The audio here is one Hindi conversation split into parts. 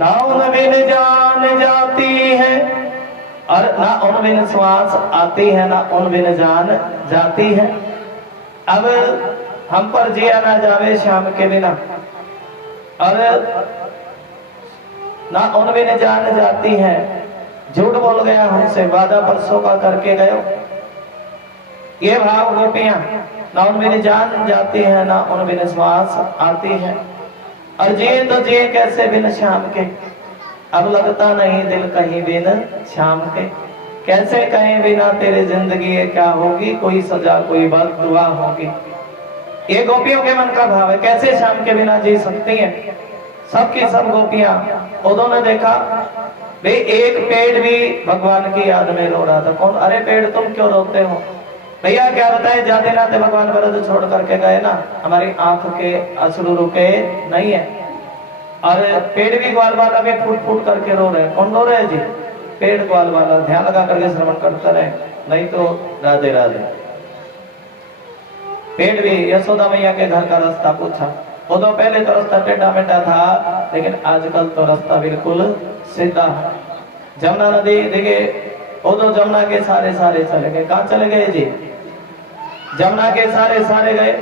ना उन बिन जान जाती है, और ना उन बिन श्वास आती है, ना उन बिन जान जाती है। अब हम पर जिया ना जावे श्याम के बिना, और ना उन बिन जान जाती है। झूठ बोल गया हमसे, वादा परसों का करके गयो। ये भाव गोपियां, ना उन बिन जान जाती है, ना उन बिन श्वास आती है। और जिए तो जिए कैसे बिन श्याम के, अब लगता नहीं दिल कहीं बिन श्याम के। कैसे कहें बिना तेरे जिंदगी ये क्या होगी, कोई सजा कोई बददुआ होगी। ये गोपियों के मन का भाव है। कैसे श्याम के बिना जी सकती हैं। सबकी सब गोपियां, उन्होंने देखा भाई एक पेड़ भी भगवान की याद में रो रहा था। कौन? अरे पेड़ तुम क्यों रोते हो? भैया क्या बताए, जाते नाते भगवान ब्रज छोड़ करके गए ना, हमारी आंख के अश्रु रुके नहीं है। और पेड़ भी ग्वाल वाला भी फूट फूट करके रो रहे। कौन रो रहे हैं जी? पेड़ ग्वाल वाला। ध्यान लगा करके श्रवण करते रहे, नहीं तो राधे राधे। पेड़ भी यशोदा मैया के घर का रास्ता पूछा। वो तो पहले तो रास्ता टेढ़ा मेढ़ा था, लेकिन आजकल तो रास्ता बिल्कुल सीधा है। जमुना नदी देखे, वो तो जमुना के सारे सारे चले गए। कहाँ चले गए जी? जमुना के सारे सारे गए।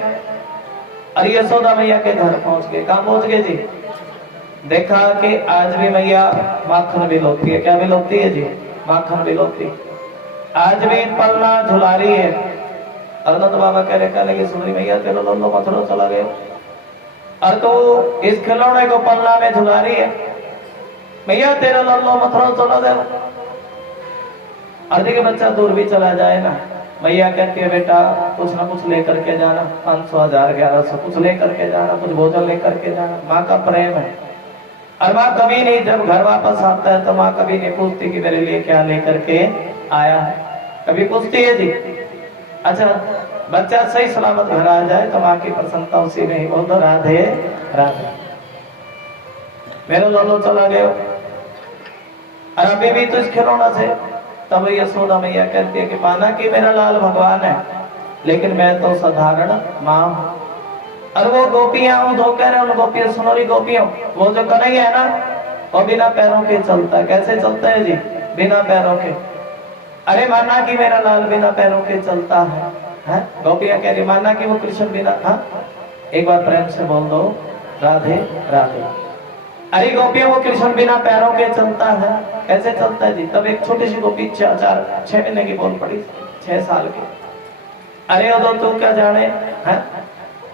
और यशोदा मैया के घर पहुंच गए। कहाँ पहुंच गए जी? देखा कि आज भी मैया माखन बिलोती है। क्या बिलोती है जी? माखन बिलोती। आज भी पलना झुला रही है। अरनंद बाबा कह रहे, कहने की सुन रही मैया तेरे लल्लो मथुरा चला गए, और तो इस खिलौने को पलना में झुला रही है। मैया तेरा लल्लो मथुरा चला गया। और देखिए बच्चा दूर भी चला जाए ना, मैया कहती है बेटा कुछ ना कुछ लेकर के जाना, 500 1000 1100 कुछ लेकर के जाना, कुछ भोजन लेकर के जाना। माँ का प्रेम है। और माँ कभी नहीं, जब घर वापस आता है तो माँ कभी नहीं पूछती कि मेरे लिए क्या लेकर के आया है। कभी पूछती है जी? अच्छा, बच्चा सही सलामत घर आ जाए तो माँ की प्रसन्नता उसी में ही। बोल दो राधे राधे। मेरा लल्लो चला गया, और अभी भी तो इस खिलौना से। तब यशोदा मैया कहती है कि माना कि मेरा लाल भगवान है, लेकिन मैं तो साधारण माँ हूँ। और वो गोपियां हूँ, दो कह रहे उन गोपियां, सुनोरी गोपियों, वो जो कन्हैया है ना, वो बिना पैरों के चलता है। कैसे चलता है जी? बिना पैरों के। अरे माना कि मेरा लाल बिना पैरों के चलता है? गोपियां कह रही माना कि वो कृष्ण बिना। हाँ, एक बार प्रेम से बोल दो राधे राधे। अरे गोपियां, वो कृष्ण बिना पैरों के चलता है। कैसे चलता है जी? तब एक छोटी सी गोपी 6 महीने की बोल पड़ी, 6 साल की। अरे वो तू क्या जाने है,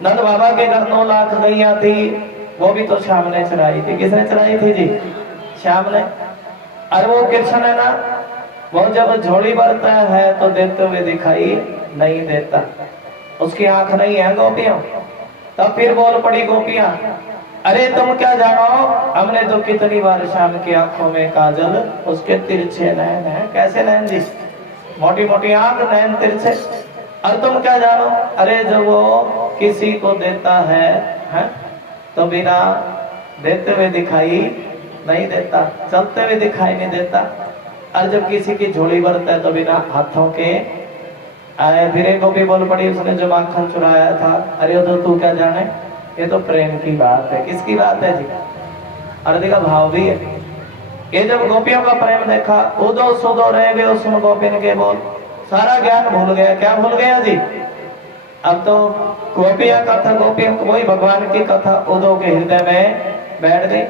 नंद बाबा के घर 9 लाख गैया थी, वो भी तो श्याम ने चराई थी। किसने चराई थी जी? श्याम ने। और वो कृष्ण है ना, वो जब झोली भरता है तो देते हुए दिखाई नहीं देता, उसकी आंख नहीं है गोपियों। तब फिर बोल पड़ी गोपियां, अरे तुम क्या जानो, हमने तो कितनी बार श्याम की आंखों में काजल, उसके तिरछे नैन है। कैसे नैन जी? मोटी मोटी आंख, नैन तिरछे। और तुम क्या जानो, अरे जब वो किसी को देता है तो बिना देते हुए दिखाई नहीं देता, चलते हुए दिखाई नहीं देता। और जब किसी की झोली भरता है तो बिना हाथों के आए। फिर एक गोपी बोल पड़ी, उसने जो माखन चुराया था। अरे तो तू क्या जाने, ये तो प्रेम की बात है। किसकी बात है जी? अर्धी का भाव भी है। ये जब गोपियों का प्रेम देखा, उदो सुदो रह गए सुन गोपिन के बोल, सारा ज्ञान भूल गया। क्या भूल गया जी? अब तो गोपियां कथा, गोपियों वही भगवान की कथा उदो के हृदय में बैठ गई।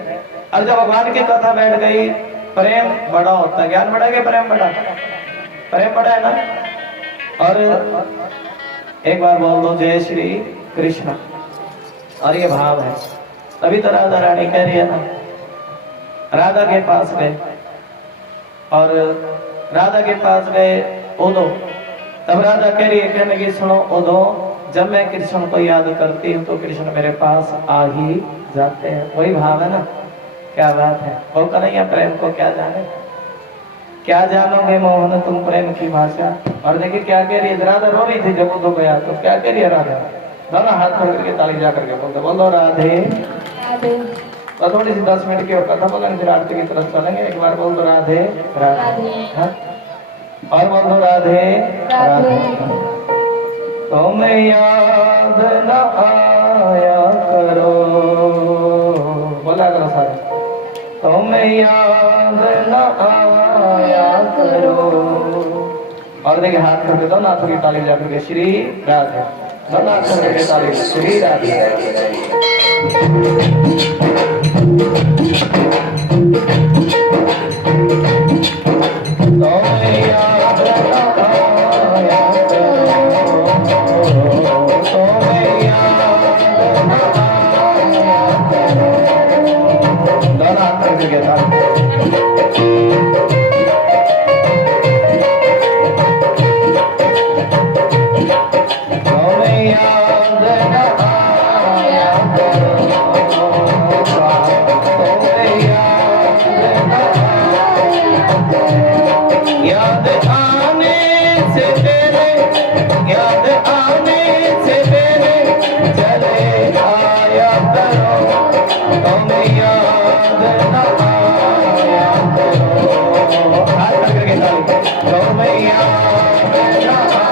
और जब भगवान की कथा बैठ गई, प्रेम बड़ा होता है। ज्ञान बढ़ा के प्रेम बढ़ा, प्रेम बढ़ा है ना। और एक बार बोल दो जय श्री कृष्ण। और ये भाव है। तभी तो राधा रानी कह रही है ना, राधा के पास गए, और राधा के पास गए उदो। तब राधा कह रही है, कहने की सुनो उदो, जब मैं कृष्ण को याद करती हूँ तो कृष्ण मेरे पास आ ही जाते हैं। वही भाव है ना। क्या बात है। वो कन्हैया प्रेम को क्या जाने, क्या जानोगे मोहन तुम प्रेम की भाषा। और देखिए क्या कह रही है, राधा रो रही थी जब उदो गया तो क्या कह रही है राधा? दोनों हाथ पकड़ करके ताली जा करके बोलते, बोलो राधे राधे। तो थोड़ी सी 10 मिनट की और कथा बोलेंगे, फिर आरती की तरफ चलेंगे। एक बार बोल दो राधे राधे, और बोल दो राधे राधे। तुम्हें याद न आया करो, बोला करो सारे। तुम्हें याद न आया करो। और देखिए हाथ करके दो नाथ की ताली बजा करके श्री राधे, दोनों हाथ करके ताली श्री राधे। तुम्हें याद न आया करो, तुम्हें याद न आया करो। दोनों हाथ करके ताली। याद आने से तेरे, याद आने से तेरे चले आया करो, तुम्हें याद न आया करो। हाथ करके ताली, तुम्हें याद न आया करो।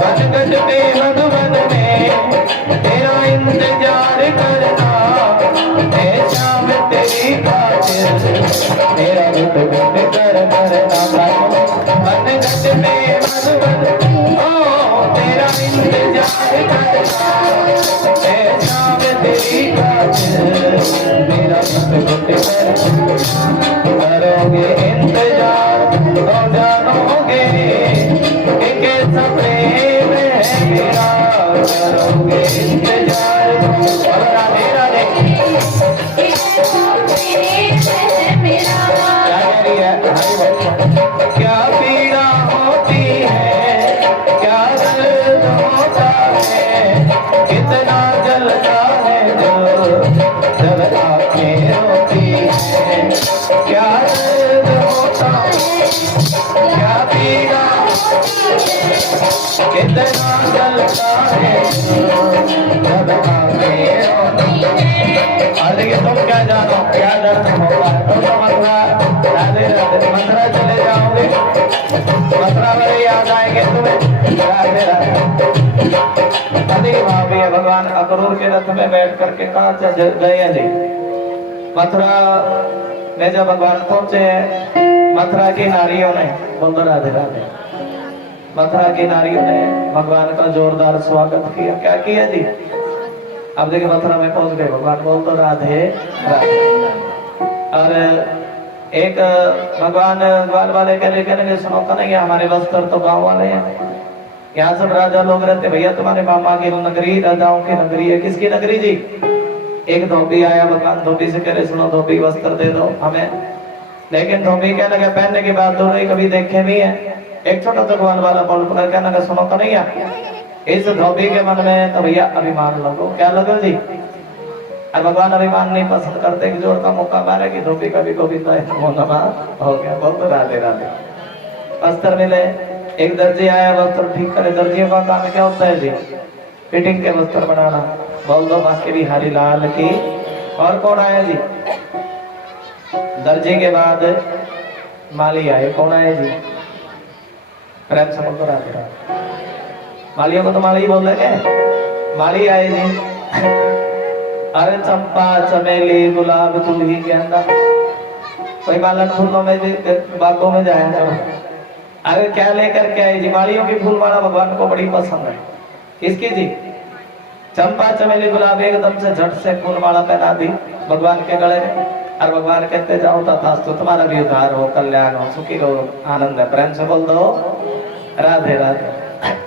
बनगढ़ पे मधुबन में तेरा इंतजार करना है, शाम तेरी खातिर तेरा गुट गुट करना। बनगढ़ पे मधुबन ओ तेरा इंतजार करना है, शाम तेरी खातिर तेरा गुट गुट करना। करोगे इंतजार तो जानोगे कैसा प्रेम है मेरा, करोगे इंतजार। और राधे राधे क्या पीड़ा होती है, क्या दर्द होता है, कितना जलता है जो जब आँखें रोती है। क्या दर्द होता है, क्या पीड़ा, कितना जलता है जब आँखें रोती है। और देखिए तुम क्या जानो क्या दर्द होगा, तुम तो मथुरा राधे राधे मथुरा चले जाओगे, मथुरा वाले याद आएंगे तुम्हें। राधे राधे। अधिक भाव भी है, भगवान अक्रूर के रथ में बैठ करके कहाँ गए हैं जी? मथुरा में जब भगवान पहुंचे, मथुरा की नारियों ने बोल दो राधे राधे, मथुरा की नारियों ने भगवान का जोरदार स्वागत किया। क्या किया जी? अब देखिए मथुरा में पहुंच गए, भगवान बोल तो राधे राधे। और एक भगवान ग्वाल वाले के लिए कहने सुनो कन्हैया, हमारे वस्त्र तो गांव वाले हैं, यहाँ सब राजा लोग रहते, भैया तुम्हारे मामा की नगरी राजाओं की नगरी है। किसकी नगरी जी? एक धोबी आया, भगवान धोबी से कह रहे सुनो धोबी वस्त्र दे दो हमें। लेकिन धोबी कहने लगा पहनने की बात दोनों ही कभी देखे भी है। एक छोटा सा ग्वाल वाला बोल पड़ा, कहने लगा सुनो कन्हैया, इस धोबी के मन में तो भैया अभिमान लगो। क्या लगो जी? और भगवान अभिमान नहीं पसंद करते, जोर का मौका मारे कि धोबी कभी गोविंदा हो गया। बोल तो राधे राधे। वस्त्र मिले, एक दर्जी आया वस्त्र ठीक करे। दर्जियों का काम क्या होता है जी? फिटिंग के वस्त्र बनाना। बोल दो बाकी बिहारी लाल की। और कौन आया जी? दर्जी के बाद माली आए। कौन आए जी? प्रेम से बोल तो राधे राधे। मालियों को तो माली बोल रहे, माली आए जी। अरे चंपा चमेली गुलाब तुलसी गेंदा, कोई मालन फूलों में बागों में जाया करो। अरे क्या लेकर के आए जी? मालियों की फूल माला भगवान को बड़ी पसंद है। किसकी जी? चंपा चमेली गुलाब एकदम से झट से फूल माला पहना दी भगवान के गले में। और भगवान कहते जाओ तथास्तु, तुम्हारा भी उद्धार हो, कल्याण हो, सुखी रहो, आनंद है। प्रेम से बोल दो राधे राधे।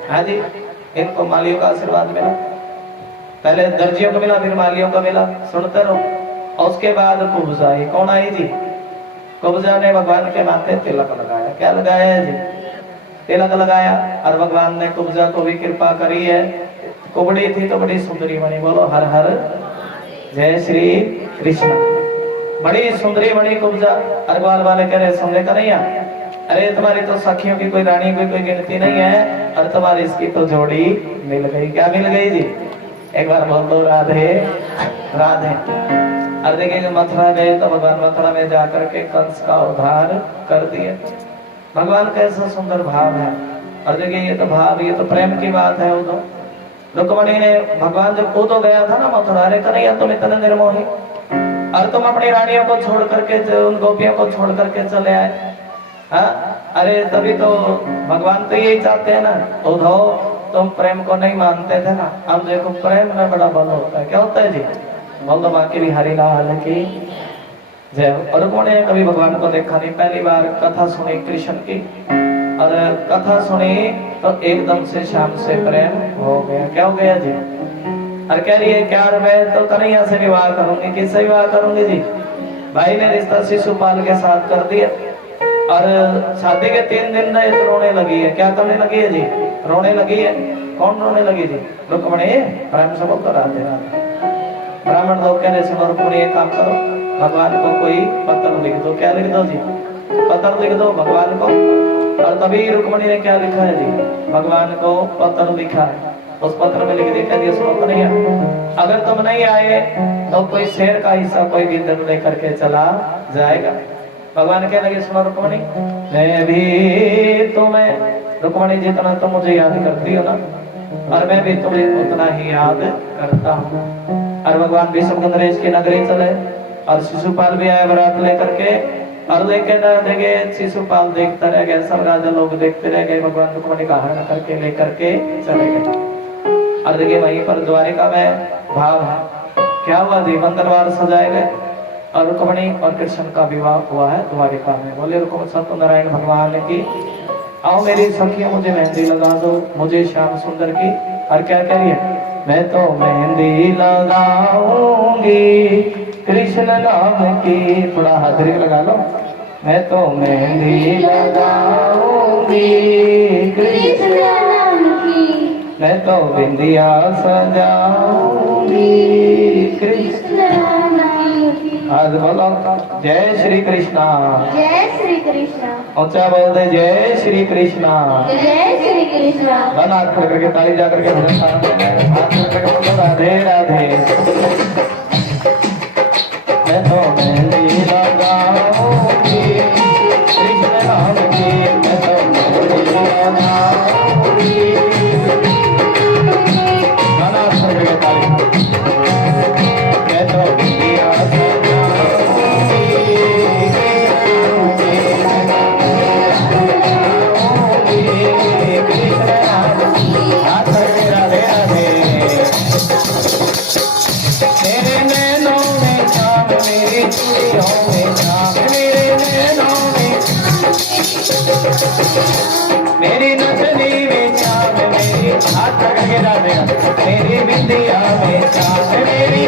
हाँ जी, इनको मालियों का आशीर्वाद मिला। पहले दर्जियों को मिला, फिर मालियों का मिला। सुनते रहो। और उसके बाद कुब्जा आई। कौन आई जी? कुब्जा ने भगवान के माथे तिलक लगाया। क्या लगाया जी? तिलक लगाया। और भगवान ने कुब्जा को भी कृपा करी है। कुबड़ी थी तो बड़ी सुंदरी बनी। बोलो हर हर जय श्री कृष्ण। बड़ी सुंदरी बनी कुब्जा। अरगवाल वाले कह रहे सुनने का नहीं है, अरे तुम्हारी तो सखियों की कोई रानी कोई गिनती नहीं है, और तुम्हारी इसकी तो जोड़ी मिल गई। क्या मिल गई जी? एक बार बोल दो राधे राधे। और देखिए मथुरा गए तो भगवान मथुरा में जाकर के कंस का उद्धार कर दिए। भगवान कैसा सुंदर भाव है। और देखिए ये तो भाव, ये तो प्रेम की बात है। उदो रुक्मणी ने भगवान जब उदो गया था ना मथुरा, अरे कन्हैया तुम इतने निर्मोही, और तुम अपनी रानियों को छोड़ करके, उन गोपियों को छोड़ करके चले आए। हाँ, अरे तभी तो भगवान तो यही चाहते हैं ना, उद्धव तुम प्रेम को नहीं मानते थे ना, अब देखो प्रेम में बड़ा बल होता है। क्या होता है जी? बोल दो बाकी बिहारी लाल की जय। और रुक्मणी ने कभी भगवान को देखा नहीं, पहली बार कथा सुनी कृष्ण की। और कथा सुनी तो एकदम से श्याम से प्रेम हो गया। क्या हो गया जी? और कह रही है क्या मैं तो कन्हैया से विवाह करूंगी। किससे विवाह करूंगी जी? भाई ने रिश्ता शिशुपाल के साथ कर दिया। और शादी के 3 दिन में तो रोने लगी है। क्या करने लगी है जी? रोने लगी है। कौन रोने लगी जी? रुक्मणी। प्रेम से बोलते राधे राधे। ब्राह्मण लोग कह रहे सुनो रुक्मणी एक काम करो, भगवान को कोई पत्र लिख दो। क्या लिख दो जी? पत्र लिख दो भगवान को। और तभी रुक्मणी ने क्या लिखा है जी? भगवान को पत्र लिखा है। उस पत्र में लिख दिया सुनो कन्हैया, अगर तुम नहीं आए तो कोई शेर का हिस्सा कोई गिरधर लेकर के चला जाएगा। भगवान कहने लगे सुनो रुक्मणी, मैं भी तुम्हें, रुक्मणी जितना तुम मुझे याद करती हो ना, और मैं भी तुम्हें उतना ही याद करता हूँ। और भगवान विश्वगंधरेश की नगरी चले, और शिशुपाल भी आया बरात लेकर के। और देखे न देखे शिशुपाल देखता रह गया, सब राजा लोग देखते रह गए। भगवान रुक्मणी का हरण करके लेकर के चले गए। और देखिए वहीं पर द्वारिका में भाव है। क्या हुआ जी? मंगलवार सजाए गए और रुक्मणी और कृष्ण का विवाह हुआ है द्वारिका में। बोले रुक्मणी सत्यनारायण भगवान की, आओ मेरी सखियों मुझे मेहंदी लगा दो, मुझे श्याम सुंदर की। और क्या कह रही है? मैं तो मेहंदी लगाऊंगी कृष्ण नाम की। थोड़ा हाजिरी लगा लो। मैं तो मेहंदी लगाऊंगी कृष्ण नाम की, मैं तो बिंदिया सजाऊंगी कृष्ण नाम की। आज बोलो जय श्री कृष्णा। जय श्री कृष्णा। ऊंचा बोल दे जय श्री कृष्णा। जय श्री कृष्णा। हाथ खड़े करके ताली जा करके राधे राधे। मैं तो मेहंदी लगाऊंगी कृष्ण नाम की, मैं तो मेहंदी लगाऊंगी। हाथ खड़े करके ताली। मैं तो बिंदिया सजाऊंगी करके राधे तेरी बिंदिया में चांद मेरी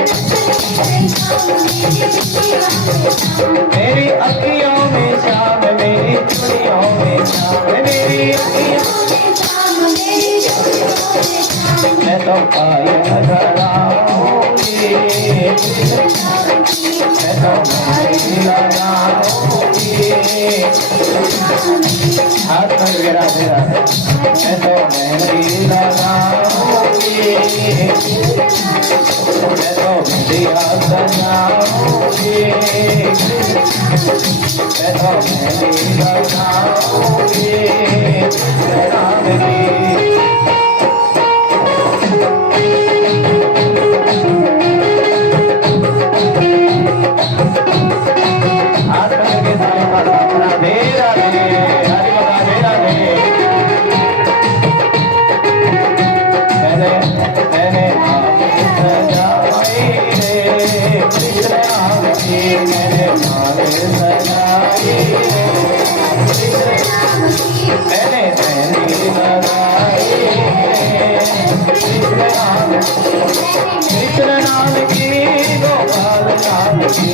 मेरी अखियों में चांद मेरी चुड़ियों में चांद मेरी मैं तो पायल लगाऊंगी मैं तो मेहंदी लगाऊंगी हाथ में राधे राधे मैं तो मेहंदी लगाऊंगी मैं तो बिंदिया सजाऊंगी मैं तो मेहंदी लगाऊंगी राम की कृष्ण नाम की गोपाल नाम की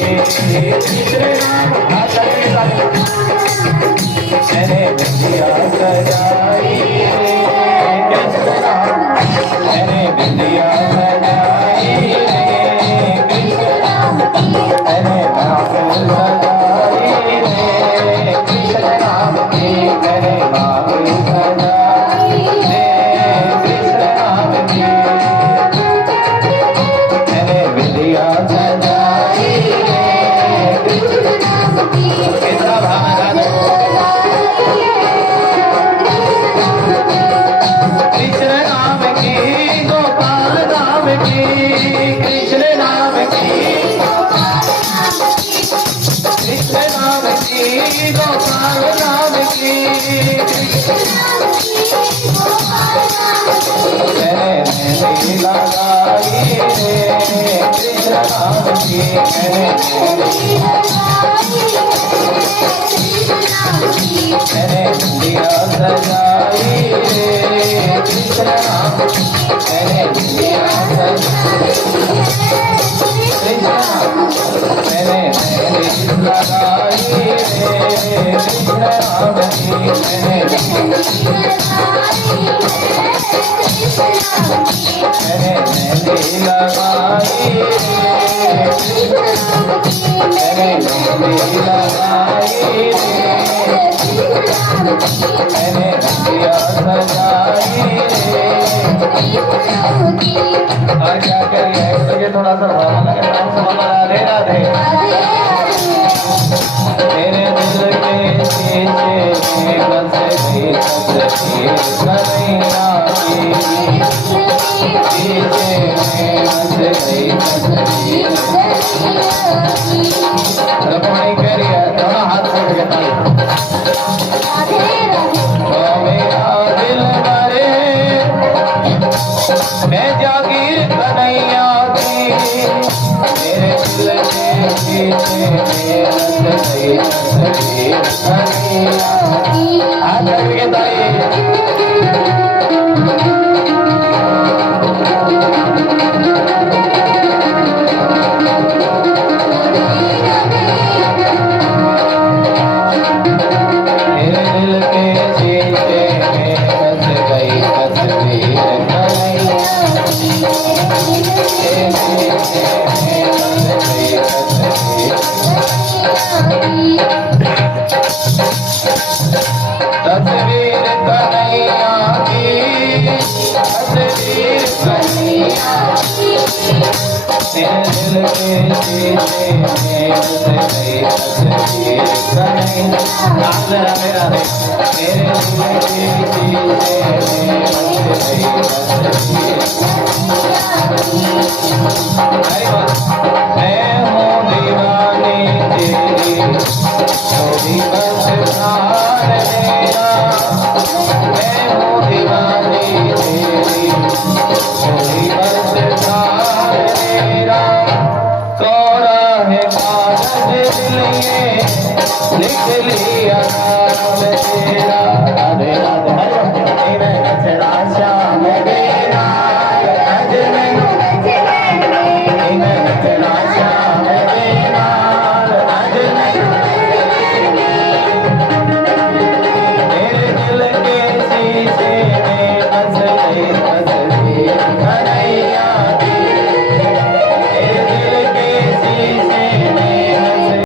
कृष्ण नाम मैंने बिंदिया सजाई कृष्ण नाम मैंने बिंदिया सजाई कृष्ण नाम मैंने बाबुल सजाई कृष्ण नाम की मैंने बाबुल सजाई कृष्ण नाम की और क्या करिए मुझे थोड़ा सा भावना लगे नाम से राधे राधे मेरे दिल के शीशे में बस गई तस्वीर कन्हैया की शीशे में बस गई तस्वीर रखवाई करिए थोड़ा हाथ से मेरा दिल मरे मैं जागीर कन्हैया की मेरे दिल के शीशे में बस गई तस्वीर कन्हैया की हाथ करके ताली तस्वीर कन्हैया की तस्वीर कन्हैया की तेरे दिल के शीशे में बस गई तस्वीर कन्हैया मेरा मेरे दिल के शीशे में बस गई तस्वीर मैं हूँ दीवानी तेरी छोड़ी बस प्यार मेरा मैं हूँ दीवानी तेरी छोड़ी बस प्यार मेरा कोरा है कागज दिल ये लिख लिया